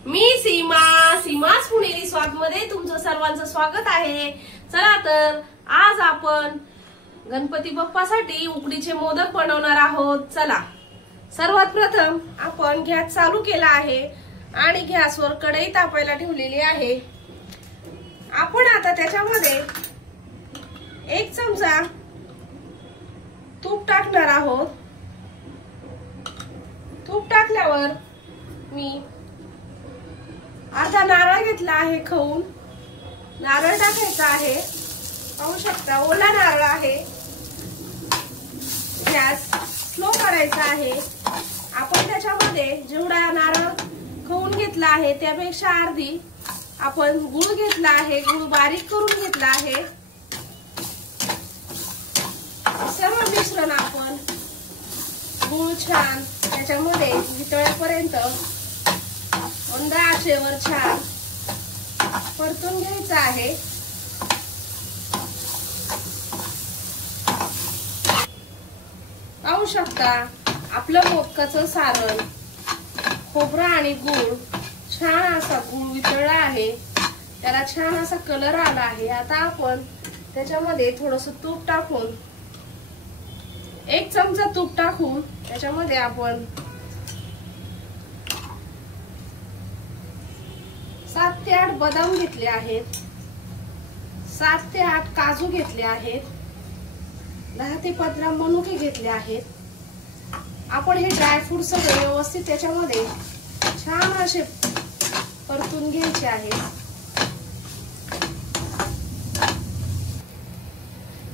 मी सीमाच पुणेरी स्वाद मध्ये तुमचं सर्वांचं स्वागत आहे। चला तर आज आपण गणपती बाप्पासाठी उकडीचे मोदक बनवणार आहोत। चला सर्वात प्रथम आपण गॅस चालू केला आहे आणि गॅसवर कढई तापायला ठेवलेली आहे। आपण आता त्याच्यामध्ये 1 चमचा तूप टाकणार आहोत। तूप टाकल्यावर मी अर्धा नारळ घेतला आहे, खवून नारळ टाकायचा आहे। पाहू शकता ओला नारळ आहे। गॅस स्लो करायचा आहे। आपण त्याच्यामध्ये जेवढा नारळ खवून घेतला आहे त्यापेक्षा अर्धी आपण गुळ घेतला आहे। गुळ बारीक करून घेतला आहे। सर्व मिश्रण आपण गुळ छान त्याच्यामध्ये वितळेपर्यंत मंद आचेवर छान परतून घ्यायचं आहे। पाहू शकता आपलं मोदकाचं सारण खोबरा आणि गुळ छान असा गुळ वितळला आहे, त्याला छान असा कलर आला आहे। आता आपण त्याच्यामध्ये थोडंसं तूप टाकून 1 चमचा तूप टाकून त्याच्यामध्ये आपण 7 ते 8 बदाम घेतले आहेत, 7 ते 8 काजू घेतले आहेत, 10 ते 15 मनुके घेतले आहेत। आपण हे ड्रायफ्रूट सगळे व्यवस्थित त्याच्यामध्ये छान असे परतून घ्यायचे आहे।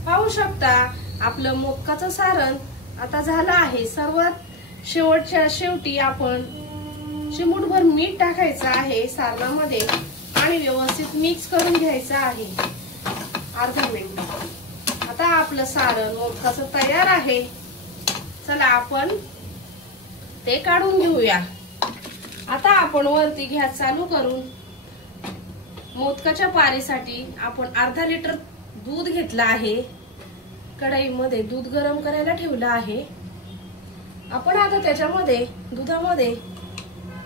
पाहू शकता आपलं मोदकाचं सारण आता झालं आहे। सर्वात शेवटच्या शेवटी आपण चिमूटभर मीठ टाकायचं आहे सारणामध्ये आणि व्यवस्थित मिक्स करून घ्यायचं आहे अर्धा मिनिट। आता आपलं सारण मोदकाचं तयार आहे। चला आपण ते काढून घेऊया। आता आपण वरती गॅस चालू करून मोदकाच्या पारीसाठी आपण अर्धा लिटर दूध घेतलं आहे। कढईमध्ये दूध गरम करायला ठेवलं आहे। आपण आता त्याच्यामध्ये दुधामध्ये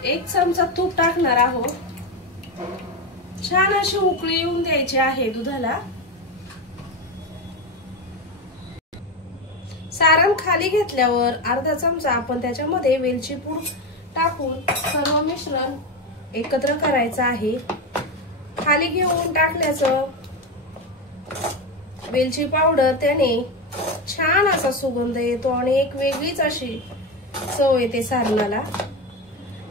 1 चमचा तूप टाकणार आहोत। छान अशी उकळी येऊन द्यायची आहे दुधाला। सारण खाली घेतल्यावर अर्धा चमचा आपण त्याच्यामध्ये वेलची पूड टाकून सर्व मिश्रण एकत्र करायचं आहे। खाली घेऊन टाकल्याचं वेलची पावडर त्याने छान असा सुगंध येतो आणि एक वेगळीच अशी चव येते सारणाला।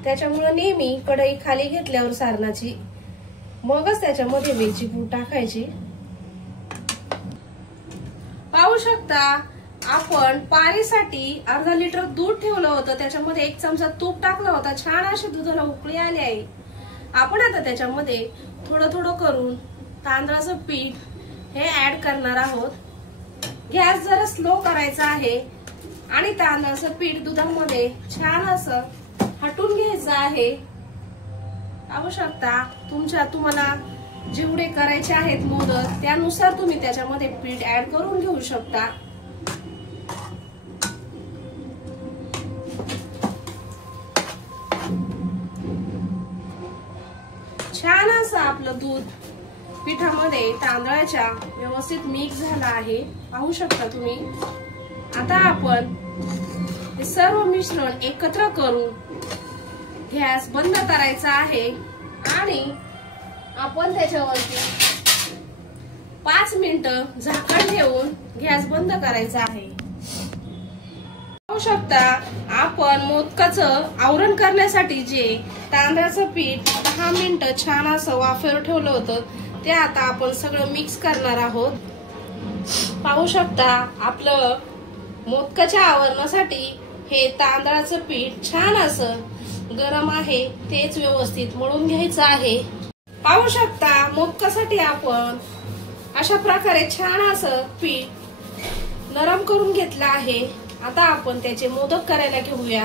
त्याच्यामुळे नेहमी कढई खाली घेतल्यावर सारणाची मगच त्याच्यामध्ये वेलची पूड टाकायची। पाहू शकता आपण पारीसाठी अर्धा लिटर दूध ठेवलं होतं, त्याच्यामध्ये 1 चमचा तूप टाकला होता। छान अशी दुधाला उकळी आली आहे। आपण आता त्याच्यामध्ये थोडं थोडं करून तांदळाचं पीठ हे ऍड करणार आहोत। गॅस जरा स्लो करायचा आहे आणि तांदळाचं पीठ दुधामध्ये छान असं हटून घ्यायचं आहे। पाहू शकता तुम्हाला जेवढे करायचे आहेत मोदक त्यानुसार तुम्ही त्याच्यामध्ये पीठ ऍड करून घेऊ शकता। छान असं आपलं दूध पिठामध्ये तांदळाच्या व्यवस्थित मिक्स झाला आहे। पाहू शकता तुम्ही। आता आपण हे सर्व मिश्रण एकत्र करून गॅस बंद करायचा आहे आणि आपण त्याच्यावरती 5 मिनिटं झाकण ठेवून गॅस बंद करायचा आहे। पाहू शकता आपण मोदकाचं आवरण करण्यासाठी जे तांदळाचं पीठ 10 मिनिटं छान असं वाफेवर ठेवलं होतं ते आता आपण सगळं मिक्स करणार आहोत। पाहू शकता आपलं मोदकाच्या आवरणासाठी हे तांदळाचं पीठ छान असं गरम आहे, तेच व्यवस्थित मळून घ्यायचं आहे। पाहू शकता मोदकासाठी आपण अशा प्रकारे छान असं पीठ नरम करून घेतलं आहे। आता आपण त्याचे मोदक करायला घेऊया।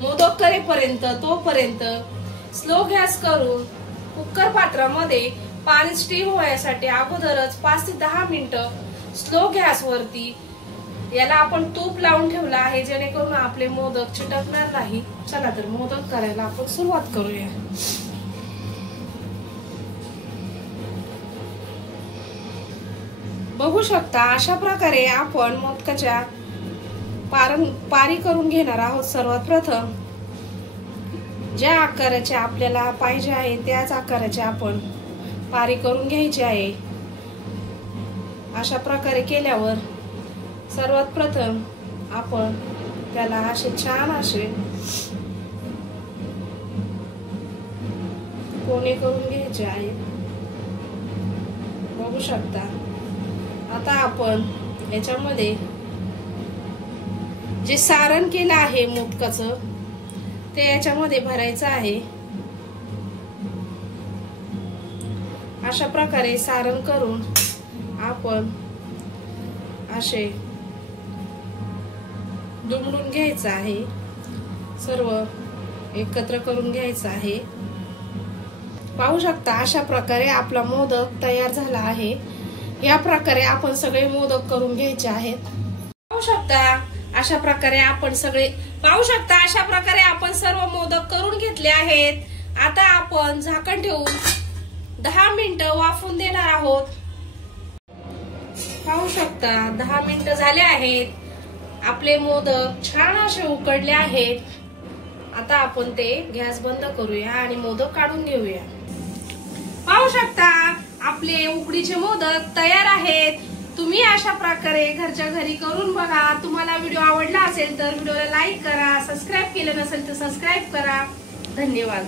मोदक करेपर्यंत तोपर्यंत स्लो गॅस करून कुकर पात्रामध्ये पाणी स्टीम होण्यासाठी अगोदरच 5 ते 10 मिनिटं स्लो गॅस वरती याला आपण तूप लावून ठेवलं आहे जेणेकरून आपले मोदक चिटकणार नाही। चला तर मोदक करायला आपण सुरुवात करूया। बघू शकता अशा प्रकारे आपण मोदकाच्या पारी करून घेणार आहोत। सर्वात प्रथम ज्या आकाराचे आपल्याला पाहिजे आहे त्याच आकाराचे आपण पारी करून घ्यायची आहे। अशा प्रकारे केल्यावर सर्वात प्रथम आपण त्याला असे छान असे कोणे करून घ्यायचे आहे। बघू शकता। आता आपण याच्यामध्ये जे सारण केलं आहे मोदकाचं ते याच्यामध्ये भरायचं आहे। अशा प्रकारे सारण करून आपण असे दुमडून घ्यायचं आहे। सर्व एकत्र करून घ्यायचं आहे। पाहू शकता अशा प्रकारे आपला मोदक तयार झाला आहे। या प्रकारे आपण सगळे मोदक करून घ्यायचे आहेत। पाहू शकता अशा प्रकारे आपण सर्व मोदक करून घेतले आहेत। आता आपण झाकण ठेवून 10 मिनिटं वाफवून देणार आहोत। पाहू शकता 10 मिनिटं झाले आहेत। आपले मोदक छान असे उकडले आहेत। आता आपण ते गॅस बंद करूया आणि मोदक काढून घेऊया। पाहू शकता आपले उकडीचे मोदक तयार आहेत। तुम्ही अशा प्रकारे घरच्या घरी करून बघा। तुम्हाला व्हिडिओ आवडला असेल तर व्हिडिओला लाईक करा, सबस्क्राईब केलं नसेल तर सबस्क्राईब करा। धन्यवाद।